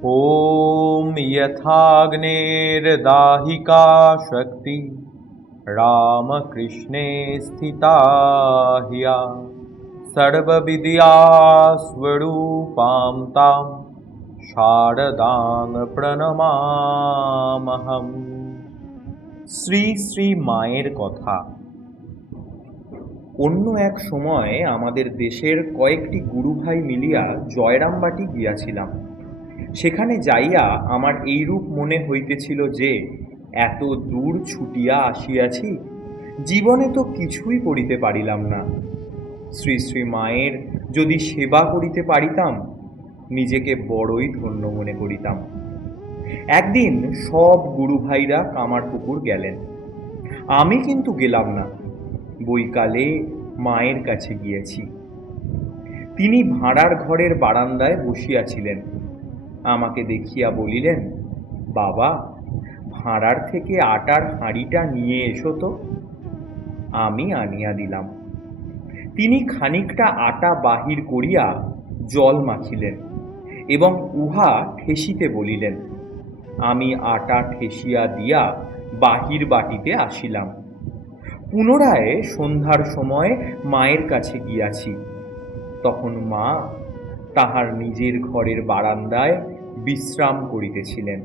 ॐ यथाग्नेर्दाहिका शक्ति रामकृष्णे स्थिता ह्या सर्वविद्यास्वरूपां तां शारदां प्रणमामहम्। শ্রী শ্রী মায়ের কথা। অন্য এক সময় আমাদের দেশের কয়েকটি গুরুভাই মিলিয়া জয়রামবাটি গিয়াছিলাম। সেখানে যাইয়া আমার এইরূপ মনে হইতেছিল যে এত দূর ছুটিয়া আসিয়াছি, জীবনে তো কিছুই করিতে পারিলাম না। শ্রী শ্রী মায়ের যদি সেবা করিতে পারিতাম, নিজেকে বড়ই ধন্য মনে করিতাম। একদিন সব গুরুভাইরা কামারপুকুর গেলেন, আমি কিন্তু গেলাম না। বৈকালে মায়ের কাছে গিয়েছি। তিনি ভাঁড়ার ঘরের বারান্দায় বসিয়াছিলেন। আমাকে দেখিয়া বলিলেন, বাবা, ভাঁড়ার থেকে আটার হাঁড়িটা নিয়ে এসো তো। আমি আনিয়া দিলাম। তিনি খানিকটা আটা বাহির করিয়া জল মাখিলেন এবং উহা ঠেসিতে বলিলেন। আমি আটা ঠেসিয়া দিয়া বাহির বাটিতে আসিলাম। পুনরায় সন্ধ্যার সময় মায়ের কাছে গিয়াছি। তখন মা তাহার নিজের ঘরের বারান্দায় বিশ্রাম করিতেছিলেন।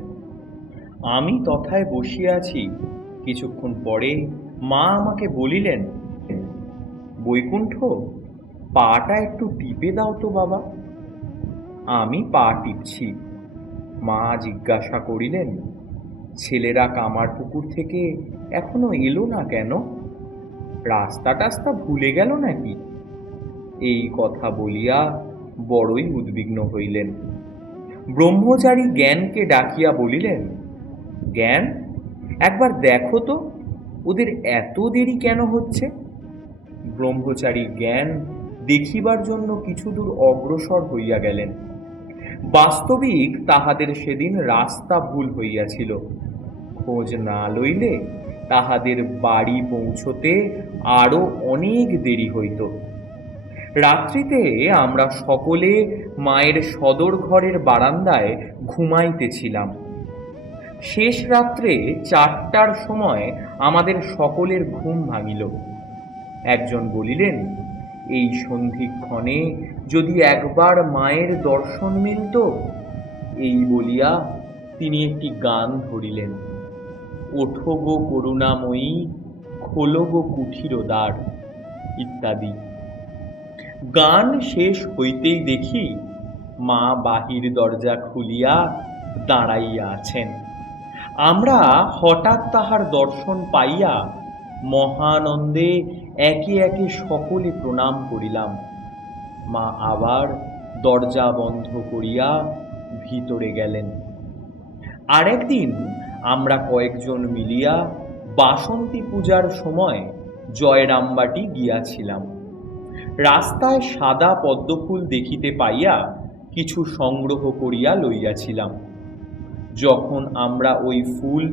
আমি তথায় বসিয়া আছি। কিছুক্ষণ পরে মা আমাকে বলিলেন, বৈকুণ্ঠ, পাটা একটু টিপে দাও তো বাবা। আমি পা টিপছি। মা জিজ্ঞাসা করিলেন, ছেলেরা কামারপুকুর থেকে এখনো এলো না কেন? রাস্তা টাস্তা ভুলে গেল নাকি? এই কথা বলিয়া বড়ই উদ্বিগ্ন হইলেন। ব্রহ্মচারী জ্ঞানকে ডাকিয়া বলিলেন, জ্ঞান, একবার দেখো তো ওদের এত দেরি কেন হচ্ছে। ব্রহ্মচারী জ্ঞান দেখিবার জন্য কিছু দূর অগ্রসর হইয়া গেলেন। বাস্তবিক তাহাদের সেদিন রাস্তা ভুল হইয়াছিল। খোঁজ না লইলে তাহাদের বাড়ি পৌঁছতে আরো অনেক দেরি হইত। রাত্রিতে আমরা সকলে মায়ের সদর ঘরের বারান্দায় ঘুমাইতেছিলাম। শেষ রাত্রে 4টার সময় আমাদের সকলের ঘুম ভাঙিল। একজন বলিলেন, এই সন্ধিক্ষণে যদি একবার মায়ের দর্শন মিলত। এই বলিয়া তিনি একটি গান ধরিলেন, ওঠো গো করুণাময়ী, খোলো গো কুঠির দ্বার, ইত্যাদি। গান শেষ হইতেই দেখি মা বাহির দরজা খুলিয়া দাঁড়াইয়া আছেন। আমরা হঠাৎ তাহার দর্শন পাইয়া মহানন্দে একে একে সকলে প্রণাম করিলাম। মা আবার দরজা বন্ধ করিয়া ভিতরে গেলেন। আরেকদিন আমরা কয়েকজন মিলিয়া বাসন্তী পূজার সময় জয়রামবাটি গিয়াছিলাম। রাস্তায় সাদা পদ্মফুল দেখিতে পাইয়া কিছু সংগ্রহ করিয়া লইয়াছিলাম। যখন আমরা ওই ফুল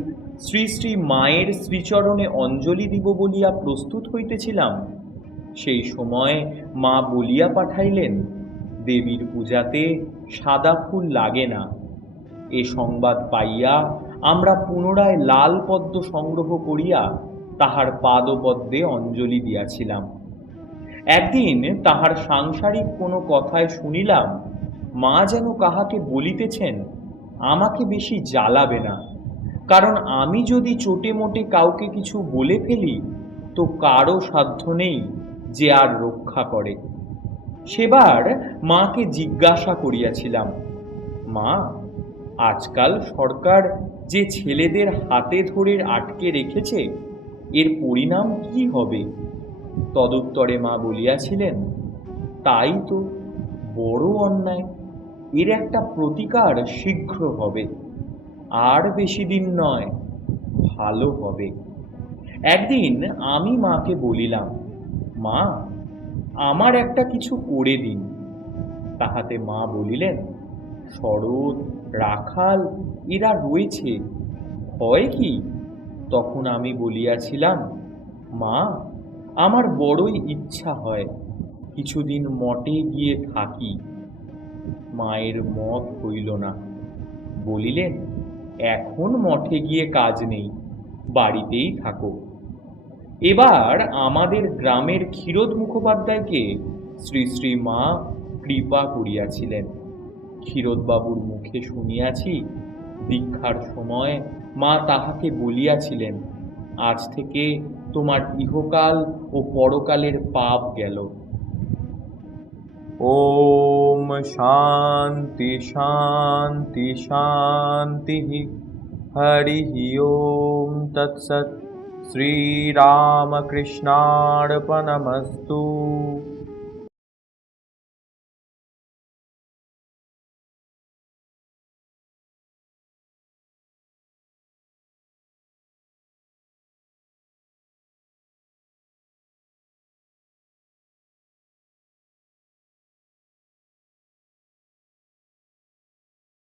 শ্রী শ্রী মায়ের শ্রীচরণে অঞ্জলি দিব বলিয়া প্রস্তুত হইতেছিলাম, সেই সময় মা বলিয়া পাঠাইলেন, দেবীর পূজাতে সাদা ফুল লাগে না। এ সংবাদ পাইয়া আমরা পুনরায় লাল পদ্ম সংগ্রহ করিয়া তাহার পাদপদ্মে অঞ্জলি দিয়াছিলাম। একদিন তাহার সাংসারিক কোনো কথায় শুনিলাম, মা যেন কাহাকে বলিতেছেন, আমাকে বেশি জ্বালাবে না, কারণ আমি যদি চোটে মোটে কাউকে কিছু বলে ফেলি তো কারো সাধ্য নেই যে আর রক্ষা করে। সেবার মাকে জিজ্ঞাসা করিয়াছিলাম, মা, আজকাল সরকার যে ছেলেদের হাতে ধরে আটকে রেখেছে, এর পরিণাম কি হবে? তদুত্তরে মা বলিয়াছিলেন, তাই তো, বড় অন্যায়। এর একটা প্রতিকার শীঘ্র হবে, আর বেশি দিন নয়, ভালো হবে। একদিন আমি মাকে বলিলাম, মা, আমার একটা কিছু করে দিন। তাহাতে মা বলিলেন, শরৎ, রাখাল এরা রয়েছে, হয় কি? তখন আমি বলিয়াছিলাম, মা, আমার বড়ই ইচ্ছা হয় কিছুদিন মঠে গিয়ে থাকি। মায়ের মত হইল না। বলিলেন, এখন মঠে গিয়ে কাজ নেই, বাড়িতেই থাকো। এবার আমাদের গ্রামের ক্ষীরোদ মুখোপাধ্যায়কে শ্রী শ্রী মা কৃপা করিয়াছিলেন। ক্ষীরোদবাবুর মুখে শুনিয়াছি, দীক্ষার সময় মা তাহাকে বলিয়াছিলেন, আজ থেকে তোমার ইহকাল ও পরকালের পাপ গেল। ওম শান্তি শান্তি শান্তি। হরি ওম তৎসৎ। শ্রীরামকৃষ্ণার্পণমস্তু।